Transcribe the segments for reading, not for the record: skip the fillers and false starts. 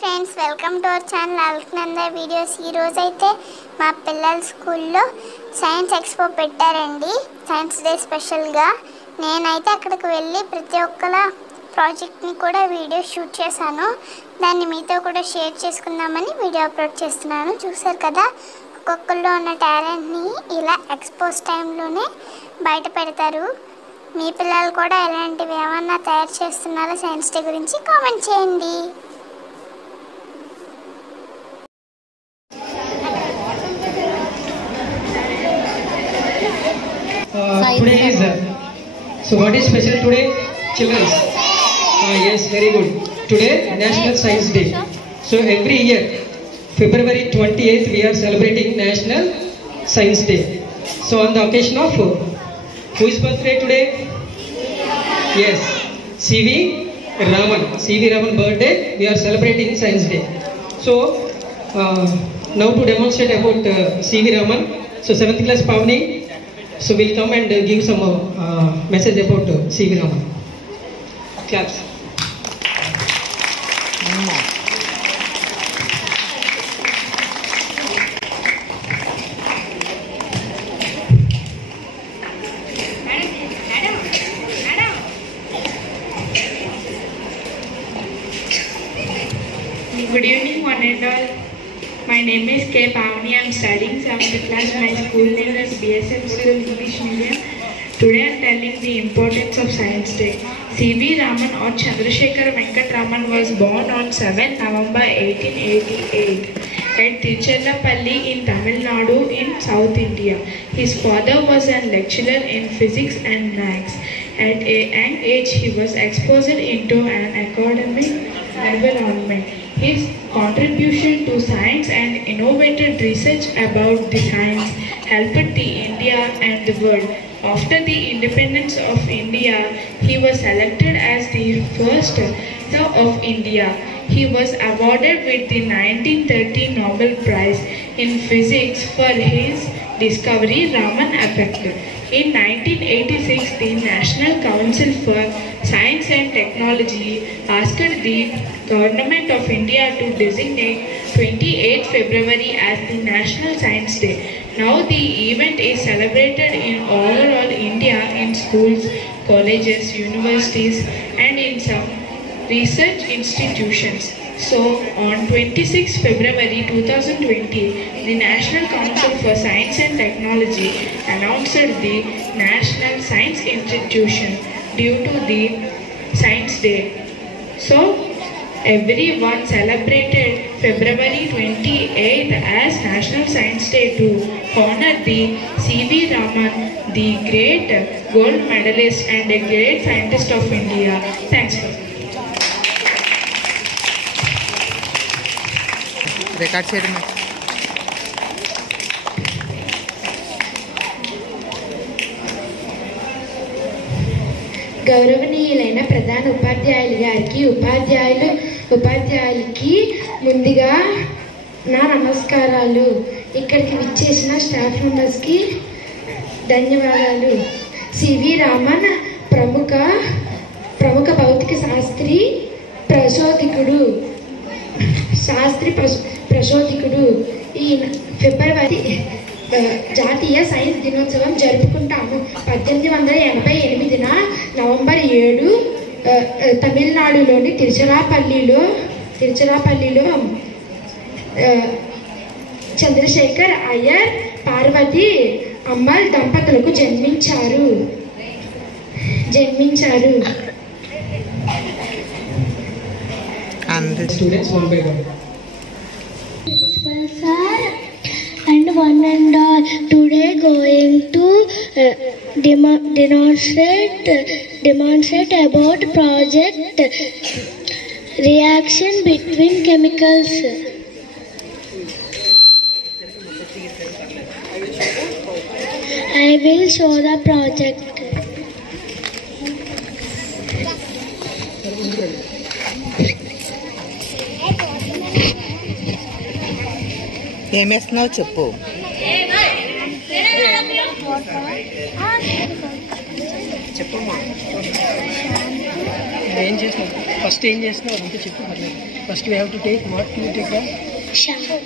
Friends, welcome to our channel Alaknanda videos. ఈరోజు అయితే మా పిల్లల స్కూల్లో సైన్స్ ఎక్స్పో పెట్టారండి. సైన్స్ డే స్పెషల్గా నేనైతే అక్కడికి వెళ్ళి ప్రతి ఒక్కల ప్రాజెక్ట్ని కూడా వీడియో షూట్ చేశాను. దాన్ని మీతో కూడా షేర్ చేసుకుందామని వీడియో అప్లోడ్ చేస్తున్నాను. చూసారు కదా, ఒక్కొక్కరిలో ఉన్న టాలెంట్ని ఇలా ఎక్స్పోజ్ టైంలోనే బయట పెడతారు. మీ పిల్లలు కూడా ఎలాంటివి ఏమన్నా తయారు చేస్తున్నారో సైన్స్ డే గురించి కామెంట్ చేయండి. Today is so what is special today, children? Yes, very good. Today National Science Day. So every year February 28th we are celebrating National Science Day. So on the occasion of whose birthday today? Yes, C.V. Raman birthday we are celebrating Science Day. So now to demonstrate about C.V. Raman, so 7th class Pavni, so we'll come and give some message about C.V. Raman. Claps. Good evening, one and all. My name is K. Pavani. I am studying 7th class. My school name is BSM School English Medium. Today I am telling the importance of Science Day. C.V. Raman or Chandrasekhar Venkat Raman was born on 7th November 1888 at Tiruchirappalli in Tamil Nadu in South India. His father was a lecturer in physics and maths. At a young age, he was exposed into an academic environment. His contribution to science and innovative research about the science helped the India and the world. After the independence of India, he was selected as the first Sir of India. He was awarded with the 1930 Nobel Prize in Physics for his discovery Raman effect. In 1986, the National Council for Science and Technology asked the Government of India to designate 28th February as the National Science Day. Now the event is celebrated in overall India in schools, colleges, universities and in some research institutions. So on 26 February 2020, the National Council for Science and Technology announced the National Science Institution due to the Science Day. So everyone celebrated February 28th as National Science Day to honor the C.V. Raman, the great gold medalist and a great scientist of India. Thanks for record చేయడమే. గౌరవనీయులైన ప్రధాన ఉపాధ్యాయులు గారికి ఉపాధ్యాయులకి ముందుగా నా నమస్కారాలు. ఇక్కడికి విచ్చేసిన స్టాఫ్ మెంబర్స్కి ధన్యవాదాలు. C.V. రామన్ ప్రముఖ భౌతిక ప్రశోధికుడు. ఈ ఫిబ్రవరి జాతీయ సైన్స్ దినోత్సవం జరుపుకుంటాము. 1888 నవంబర్ 7 తమిళనాడులోని తిరుచిరాపల్లిలో చంద్రశేఖర్ అయ్యర్, పార్వతి అమ్మల్ దంపతులకు జన్మించారు. Students one by one. Sir and one and all, today going to demonstrate about project reaction between chemicals. I will show the project. ఏం వేస్తున్నావు చెప్పు. చెప్పమ్మా ఏం చేస్తావు? ఫస్ట్ ఏం చేస్తున్నావు అంతే చెప్పు పర్లేదు. First we have to take what you take shampoo.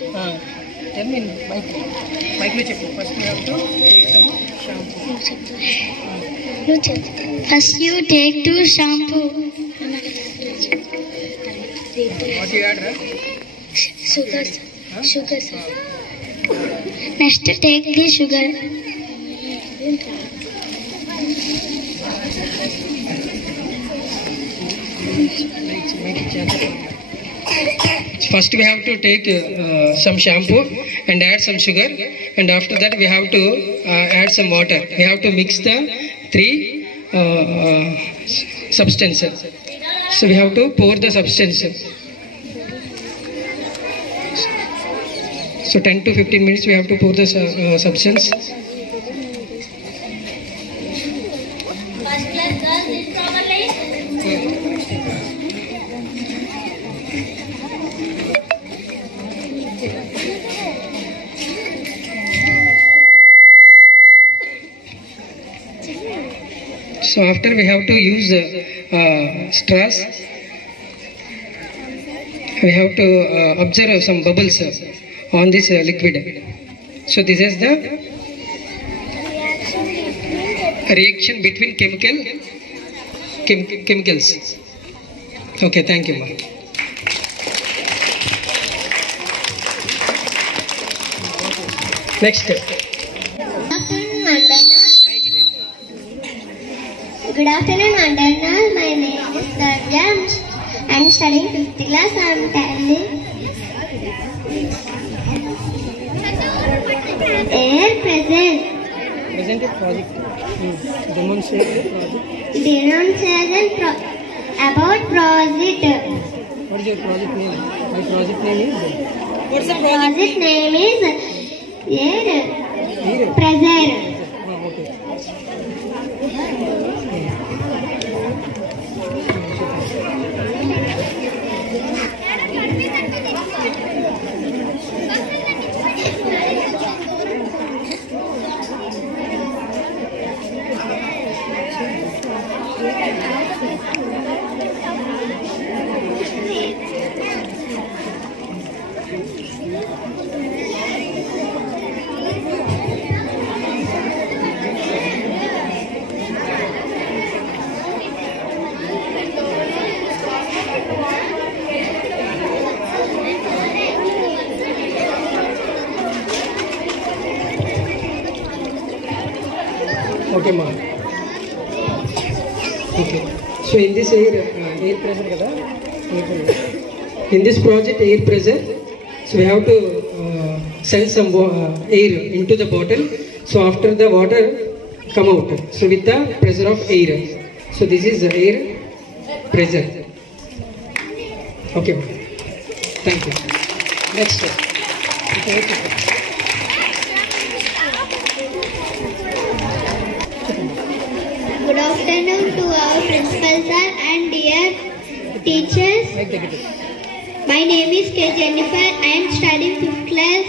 Tell me మైక్లో చెప్పు. First we have to take some shampoo. First you take to shampoo. What you add రా? Sugar. Sugar. Next take the sugar. First we have to take some shampoo and add some sugar, and after that we have to add some water. We have to mix the three substances. So we have to pour the substances. So 10 to 15 minutes we have to pour the substance. So after we have to use straws. We have to observe some bubbles on this liquid. So this is the reaction between chemicals. Okay, thank you, ma'am. Next. Good afternoon, Mandana. My name is Navya. I am studying 5th class. I am telling air present. Present a project. Demonstrate the project. Demonstration about project. What is your project name? My project name is. What's the Project name is air Here. present. Okay. Okay, ma'am. Okay. So in this air pressure kada, in this project air pressure, so we have to send some air into the bottle. So after the water come out, so with the pressure of air. So this is the air pressure. Okay, ma'am. Thank you. Next. Good afternoon to our principal sir and dear teachers. My name is K. Jennifer. I am studying 5th class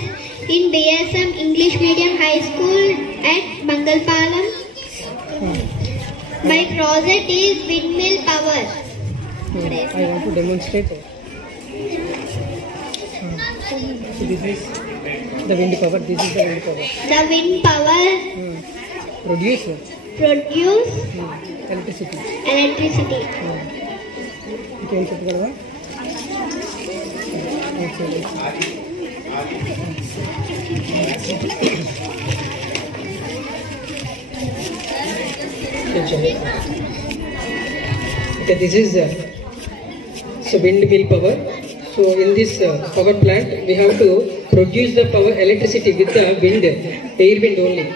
in BSM English Medium High School at Bangalpalam. My project is windmill power. I want to demonstrate. So this is the wind power. This is the wind power. The wind power Produce electricity. ఇంకేం చెప్పగలవా? Okay, this is so windmill power. So in this power plant, we have to produce the power electricity with the wind, air wind only.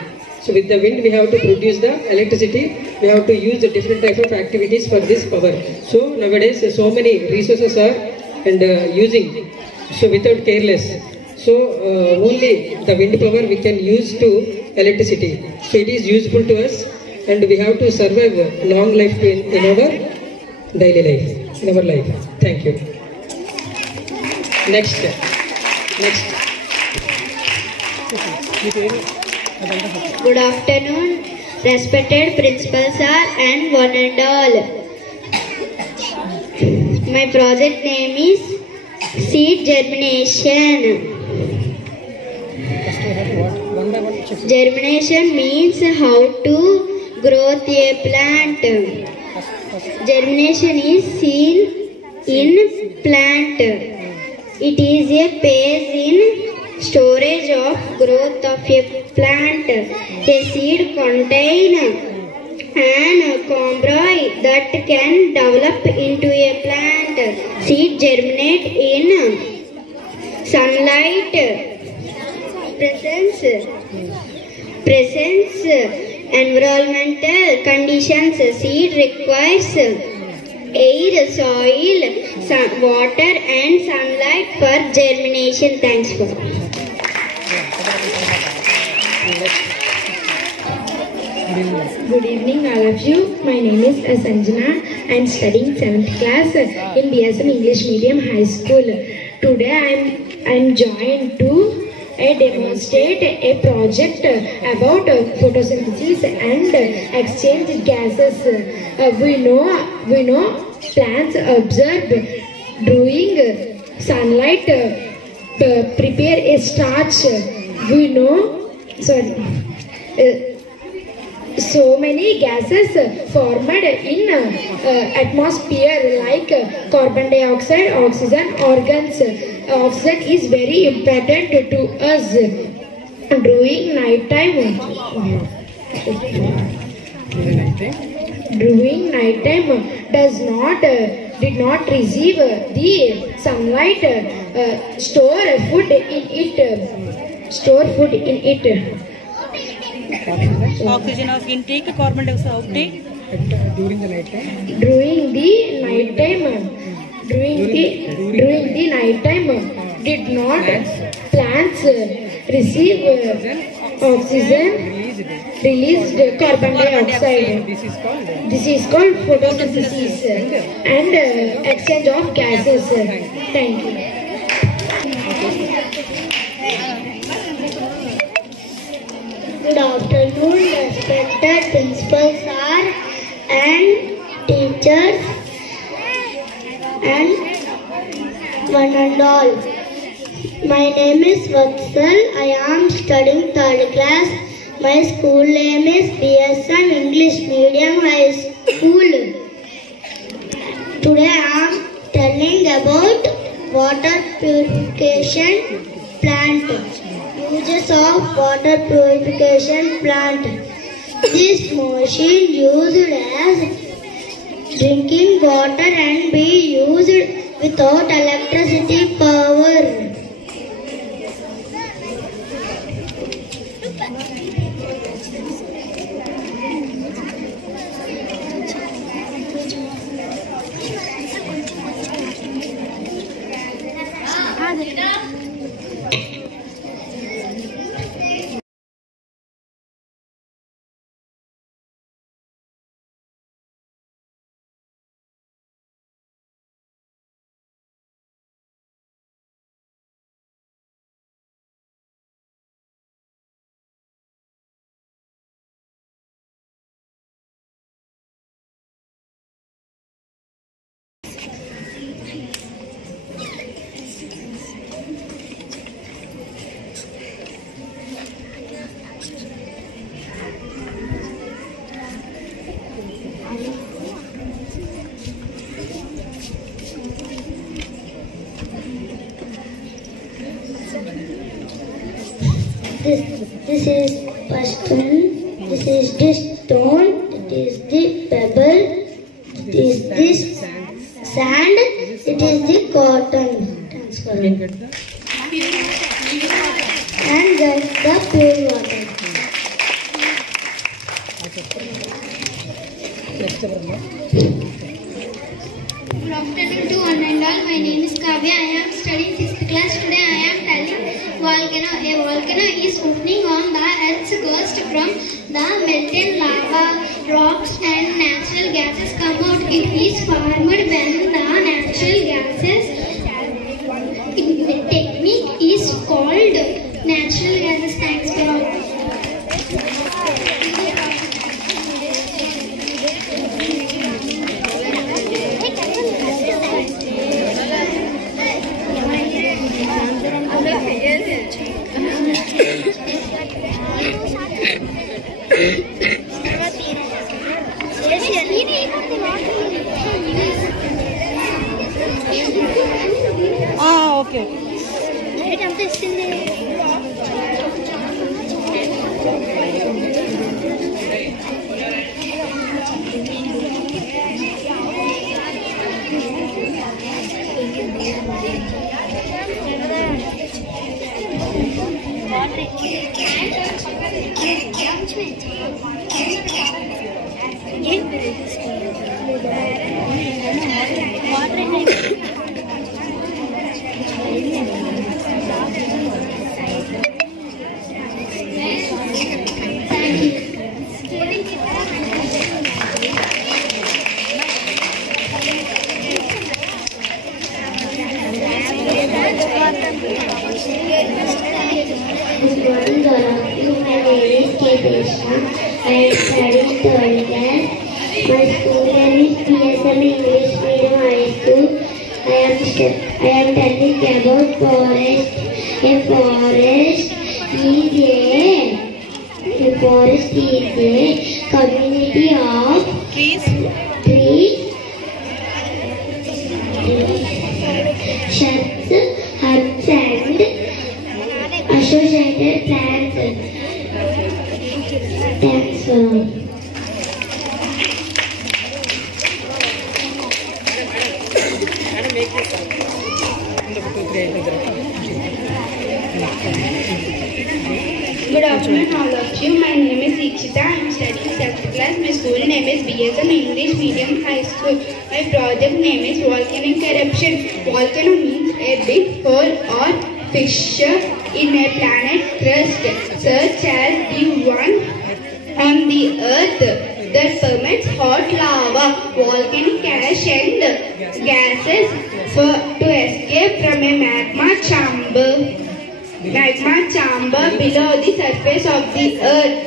So with the wind, we have to produce the electricity. We have to use the different type of activities for this power. So nowadays, so many resources are and using. So without careless. So only the wind power we can use to electricity. So it is useful to us, and we have to survive long life in our daily life, in our life. Thank you. Next. Good afternoon, respected principal sir and one and all. My project name is seed germination. Germination means how to grow a plant. Germination is seen in plant. It is a phase in storage of growth of a plant. A seed contains an embryo that can develop into a plant. Seed germinate in sunlight. Presence environmental conditions. Seed requires air, soil, water and sunlight for germination. Thanks for. Good evening, all of you. My name is Sanjana. I am studying 7th class in BSM English Medium High School. Today I am joined to demonstrate a project about photosynthesis and exchange gases. We know plants absorb during sunlight, prepare a starch. We know so many gases formed in atmosphere like carbon dioxide, oxygen, organs. Oxygen is very important to us during night time. During night time did not receive the sunlight. Store food in it. Oxygen of intake, carbon dioxide outtake during the night time. During the night time, did not plants receive oxygen, released carbon dioxide. This is called photosynthesis and exchange of gases. Thank you. Good afternoon, respected principal sir and teachers and one and all. My name is Vatsal. I am studying 3rd class. My school name is BSM English Medium High School. Today I am telling about water purification plant. Uses of water purification plant. This machine used as drinking water and be used without electricity power. This is pastille, this is the stone, it is the pebble, it is this sand, it is the cotton. Transfer. And that's the pure water. Good afternoon to one and all. My name is Kavya. I am studying 6th class. Today I am telling volcano. A volcano is opening on the earth's crust from the melted lava, rocks and natural gases come out. It is formed when the natural gases technique is called natural gases. Thanks for all. Okay Good morning, all of you. My name is K. Desha. I am studying third class. My school name is BSM English Medium High School. I am telling about forest. A forest is a community of trees, shrubs, herbs, and associated plants. Thanks for Good afternoon, all of you. My name is Deekshita. I am studying 7th class. My school name is BSM English Medium High School. My project name is volcanic eruption. Volcano means a big hole or fissure in a planet crust, such as the one on the Earth that permits hot lava, volcanic ash, and gases to escape from a magma chamber below the surface of the Earth.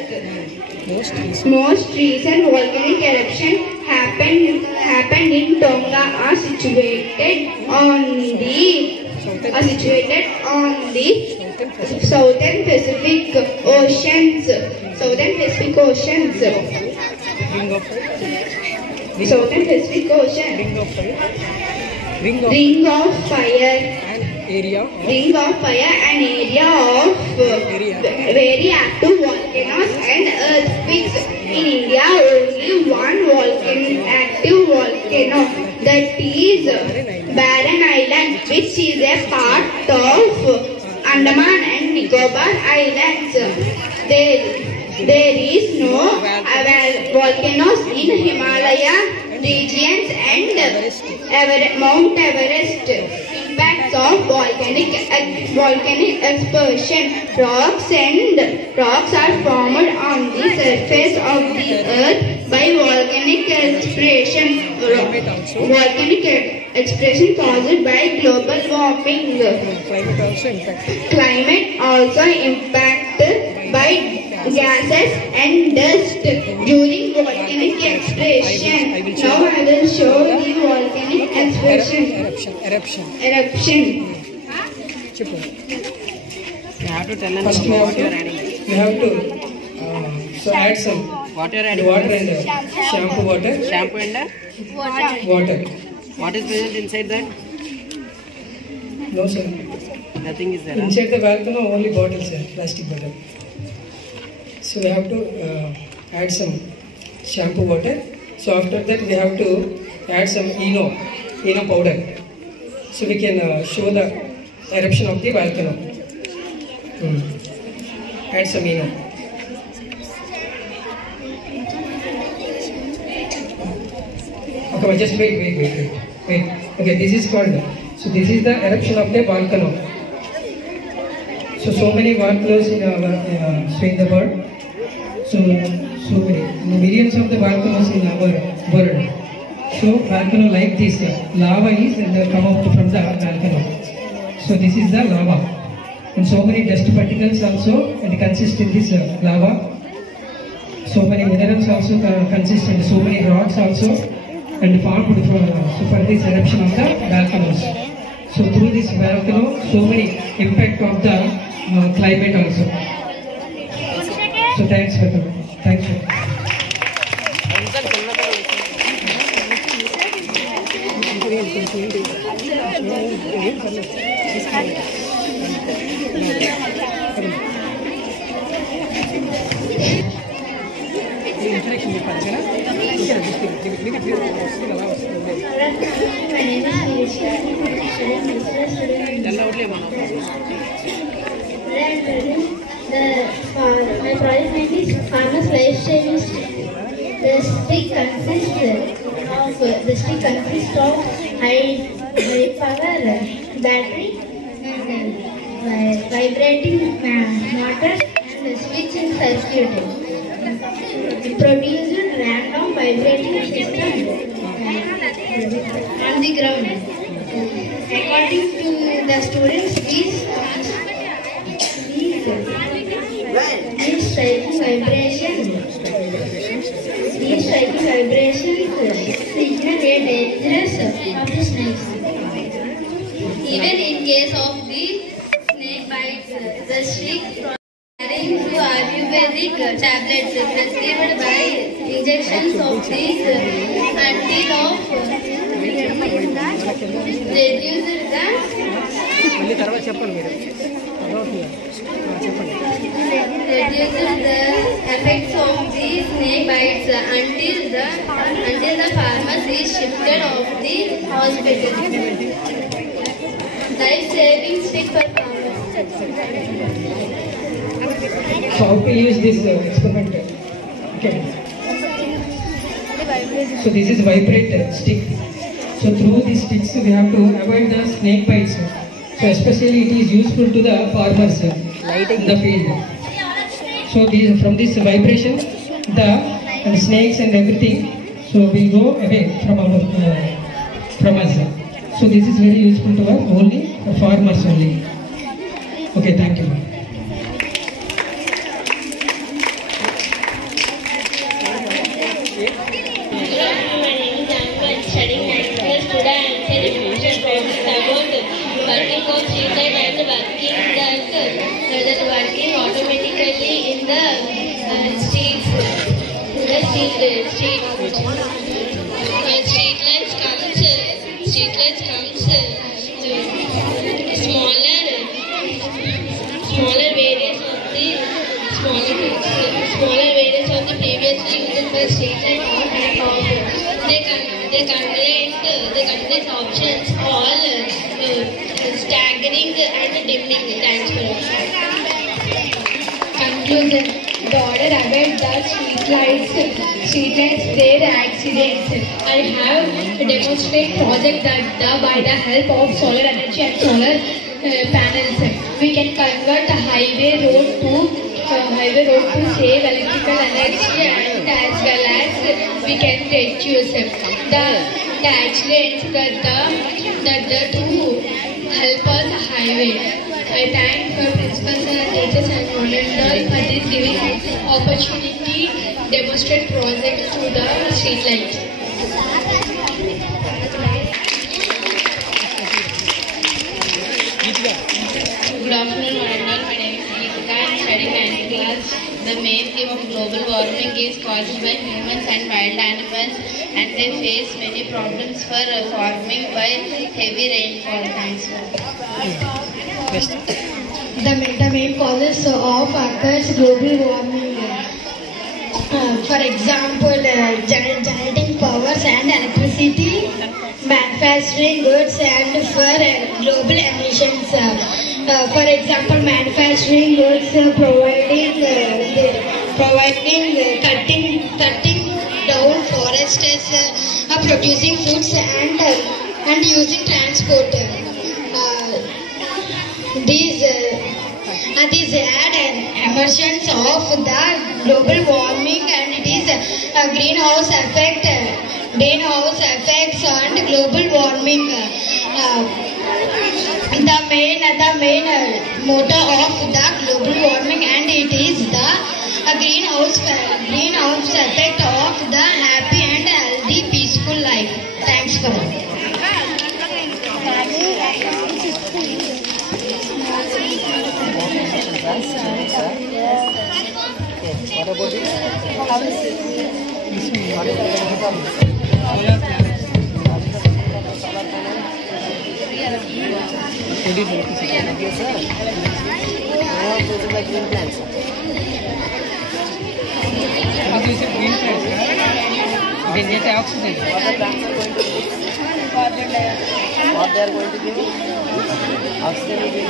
Most recent volcanic eruption happened in Tonga are situated on the Southern Pacific Oceans. Ring of Fire, an area of very active volcanoes and earthquakes. In India, only one active volcano, that is Barren Island, which is a part of Andaman and Nicobar Islands. There is no volcanoes in Himalaya regions and Mount Everest. Impacts of volcanic explosion. Rocks are formed on the surface of the earth by volcanic explosion. Volcanic explosion caused by global warming. Climate also impacted by gases and dust during volcanic explosion. Now I will show the volcanic explosion. Eruption. You have to tell them First what you are adding. you have to so add some What you are adding? water and shampoo water. Shampoo and Water. what is present inside that? No sir. Nothing is there. Huh? Inside the volcano only bottles, sir, plastic bottle. So we have to add some shampoo water. So after that we have to add some Eno powder. So we can show the eruption of the volcano. Add some Eno. Okay, just wait. Okay, this is called. So this is the eruption of the volcano. So many volcanoes in the world. So many millions of the volcanoes in our world. So volcano like this, lava is come out from the volcano. So this is the lava, and so many dust particles also and consist in this lava. So many minerals also consist in so many rocks also and formed for this eruption of the volcanoes. So through this volcano, so many impact of the climate also. So thanks for that. Thanks for that. My project name is Farmers Lifestyle. The stick consists of high power battery and vibrating motor and switch in circuit. It produces random vibrating system on the ground. According to the students, these striking vibrations signal a dangerous of the snakes. Even in case of the snake bites, the stick carrying to Ayurvedic tablets prescribed by injections of these antidote reduces the effects of these snake bites until the farmers is shifted off the hospital. Life-saving stick for farmers. So how to use this experiment? Okay. So this is vibrate stick. So through these sticks we have to avoid the snake bites. So especially it is useful to the farmers in the field. So these, from this vibration, the snakes and everything, so will go away from us. So this is very useful to us only farmers only. Okay, thank you. Working automatically in the streets. Street lights comes smaller variants of the previously used for street light on and off. They contain options all staggering and dimming. Thanks for it. Conclusion. The order about the streetlights spread accidents. I have demonstrated project that by the help of solar energy and solar panels, we can convert a highway road to save electrical energy, and as well as we can reduce the accidents that to help us highway. I thank for principals and teachers and volunteers for this giving opportunity demonstrate project to the street lights. Good afternoon, volunteers. My name is Deepika. I am studying 9th class. The main theme of global warming is caused by humans and wild animals, and they face many problems for farming by heavy rainfall. Thanks. The main causes of occurs global warming. For example, generating powers and electricity, manufacturing goods, and for global emissions. For example, manufacturing goods cutting down forests, producing foods, and using transport. These add emissions of the global warming, and it is a greenhouse effects on global warming. The main motor of the global warming, and it is the greenhouse effect of the happy and healthy peaceful life. Thanks for it. What about it? How is it? oxygen. What they are going to give? Oxygen will give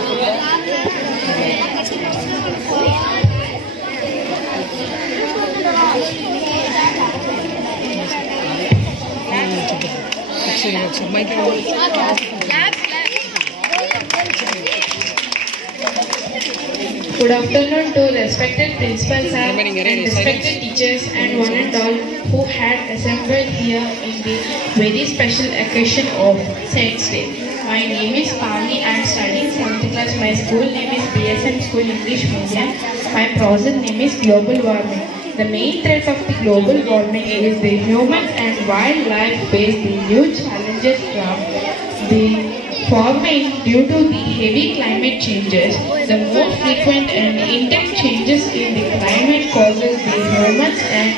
Good afternoon to respected principal sir and respected teachers and one and all who had assembled here in the very special occasion of Science Day. My name is Pavni. I am studying 7th class. My school name is BSM School English Medium. My project name is Global Warming. The main threat of the global warming is the human and wildlife face the huge challenges from the forming due to the heavy climate changes. The more frequent and intense changes in the climate causes the humans and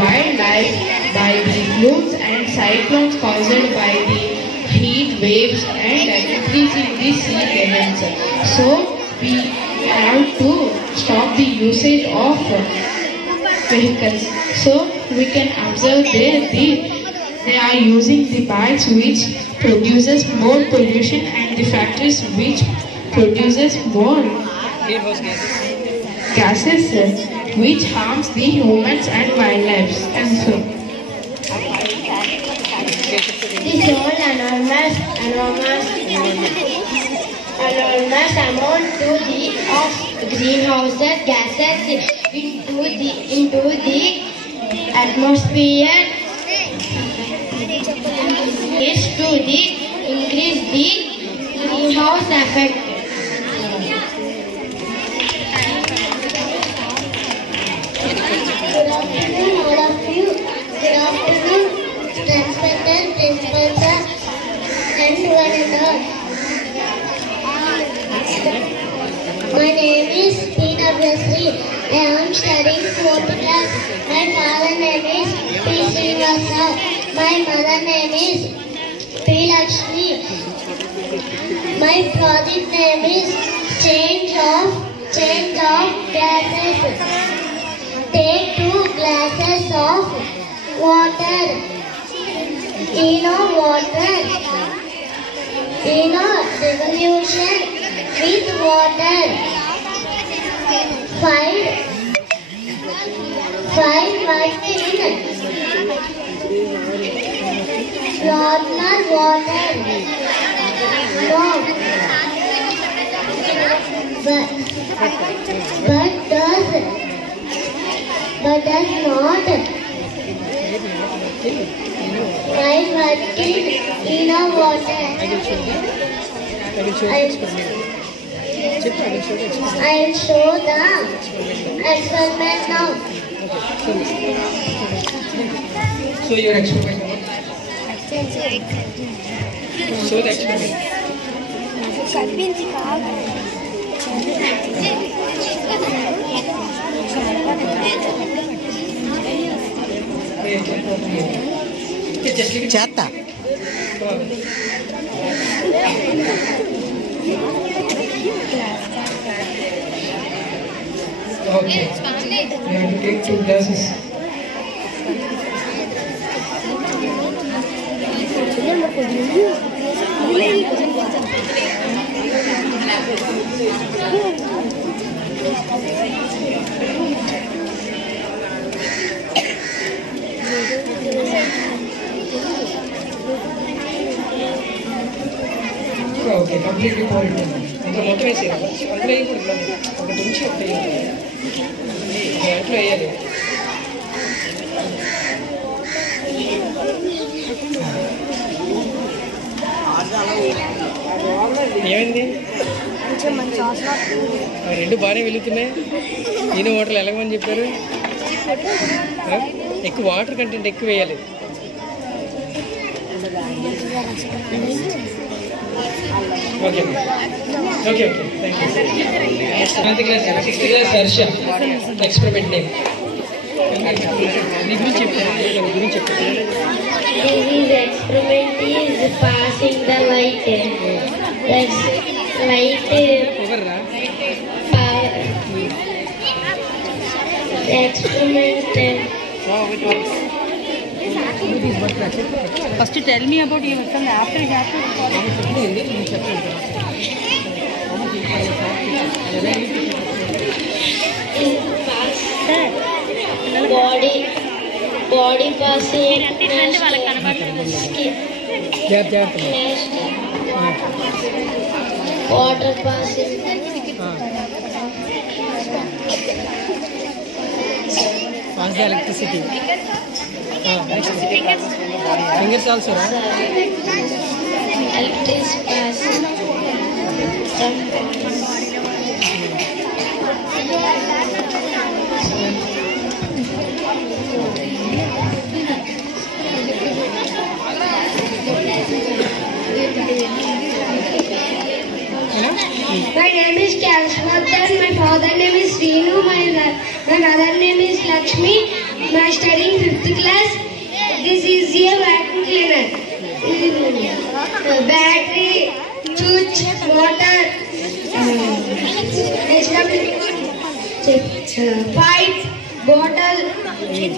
wildlife by the floods and cyclones caused by the heat waves and increasing the sea levels. So we have to stop the usage of vehicles. So we can observe they are using the bikes which produces more pollution and the factories which produces more gases which harms the humans and wildlife. And so this whole enormous amount of greenhouse gases into the atmosphere is to increase the greenhouse effect. Good afternoon, all of you. Good afternoon, respected principal sir and one and all. My name is P.W.Sri. I am studying 4th class. My father name is P. Srinivasa. My mother name is P. Lakshmi. My project name is change of gases. Take 2 glasses of water. Revolution with water. 5 working normal water. No, but does not. 5 working in a water. I'll show the experiment now. So your experiment. Show the experiment. చేస్తా Okay. You have to take 2 glasses. Okay, completely pour it down. అంతా మొత్తం వేసేయాలి. అందులో వేయకూడదు. ఒకటి నుంచి ఒకటి వేయాలి. అట్లా వేయాలి. ఏమైంది? రెండు బాగానే వెళుతున్నాయి. ఈయన వాటర్లు ఎలాగమని చెప్పారు? ఎక్కువ వాటర్ కంటెంట్ ఎక్కువ వేయాలి. Okay okay okay thank you. 7th class 6th class Harsha experiment name నీ గురించి చెప్పారు. గురించి చెప్పారు. This experiment is passing the light. light power, experiment. First tell me about your son after body passing, skin, water passing, pass the electricity. Fingers also, right? Electricity passing. My name is Kashwardhan, my father name is Reenu, my mother name is Lakshmi. I studying 5th class. This is a vacuum cleaner. Battery, switch, motor, pipe, bottle,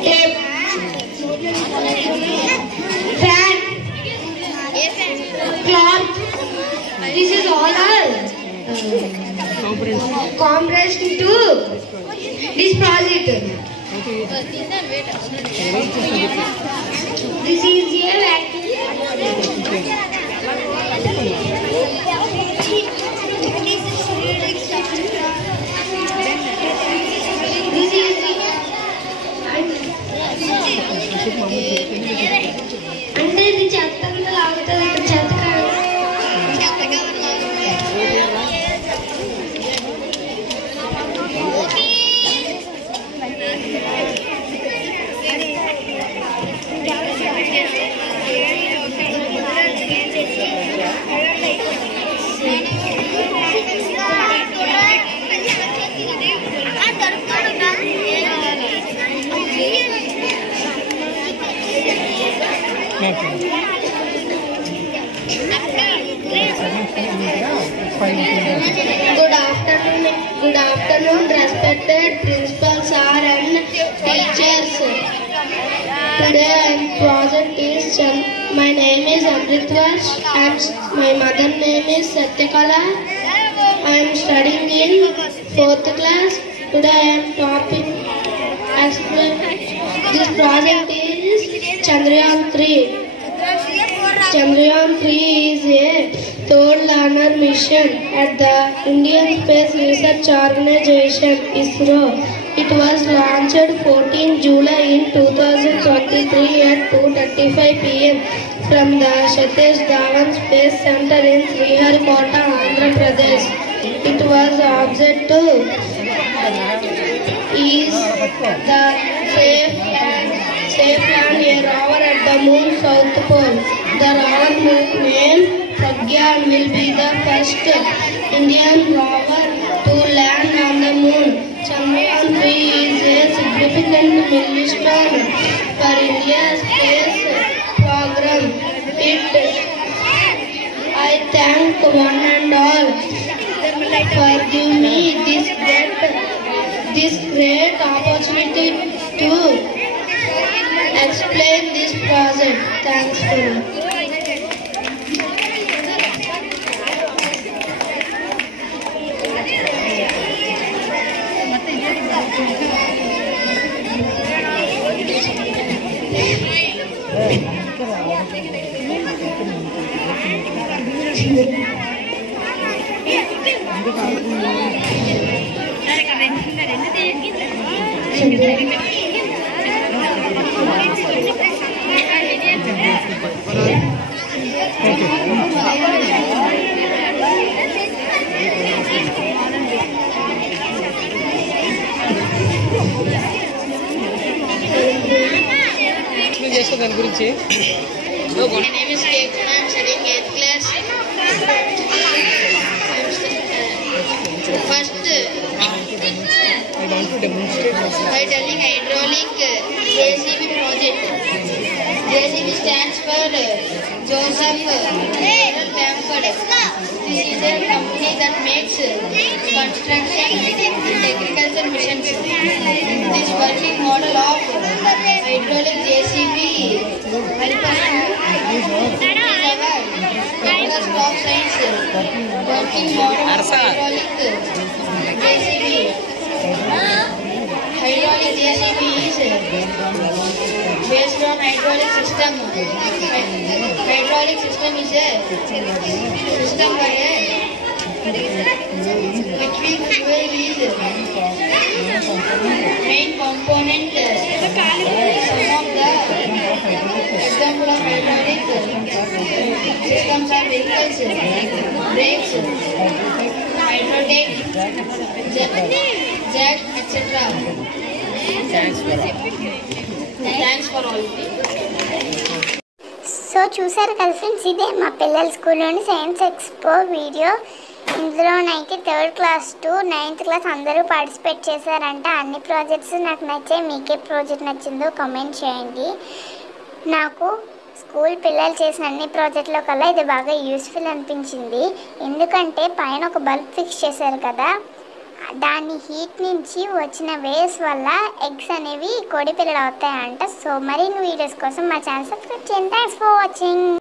tape, fan, cloth. This is all compressed into this project. This is a vacuum. This is అంటే ఇది చెత్త లాగుతుంది ఇక్కడ చెత్త Good afternoon, respected principal sir and teachers. Today I am present is my name is Amritvarsh and my mother name is Satyakala. I am studying in 4th class. Today I am topic this project is Chandrayaan 3. Chandrayaan 3 is a third lunar mission at the Indian Space Research Organization (ISRO). It was launched 14 July in 2023 at 2:35 p.m. from the Satish Dhawan Space Center in Sriharikota, Andhra Pradesh. It was objective is the safe land a rover at the moon's south pole. The rover named Pragyan will be the first Indian rover to land on the moon. Chandrayaan 3 is a significant milestone for India's space program. I thank one and all for giving me this great opportunity to explain this project. Thanks for it. దాని గురించి My name is Ketan. I am studying 8th class. First, I want to demonstrate by telling hydraulic JCB project. JCB stands for Joseph Bamford. This is a company that makes construction and agriculture machines. This working model of hydraulic JCB help us to Doctors of Science working model of hydraulic JCB. Hydraulic JCB is based on hydraulic system. Hydraulic system is a system where which fuel is main component. Some of the example of hydraulic systems are vehicles, brakes, hydraulic, jack, etc. Thanks for all. So చూసారు కదా friends, ఇదే మా పిల్లల స్కూల్లోని science expo video. ఇందులోనైతే 3rd class to 9th class అందరూ participate చేశారంట. అన్ని ప్రాజెక్ట్స్ నాకు నచ్చాయి. మీకే ప్రాజెక్ట్ నచ్చిందో కామెంట్ చేయండి. నాకు స్కూల్ పిల్లలు చేసిన అన్ని ప్రాజెక్టులో కల్లా ఇది బాగా యూస్ఫుల్ అనిపించింది. ఎందుకంటే పైన ఒక బల్బ్ ఫిక్స్ చేశారు కదా, దాని హీట్ నుంచి వచ్చిన వేవ్స్ వల్ల ఎగ్స్ అనేవి కోడి పిల్లలు అవుతాయంట. సో మరిన్ని వీడియోస్ కోసం మా ఛానల్ సబ్స్క్రైబ్ చేయండి. Thanks for watching.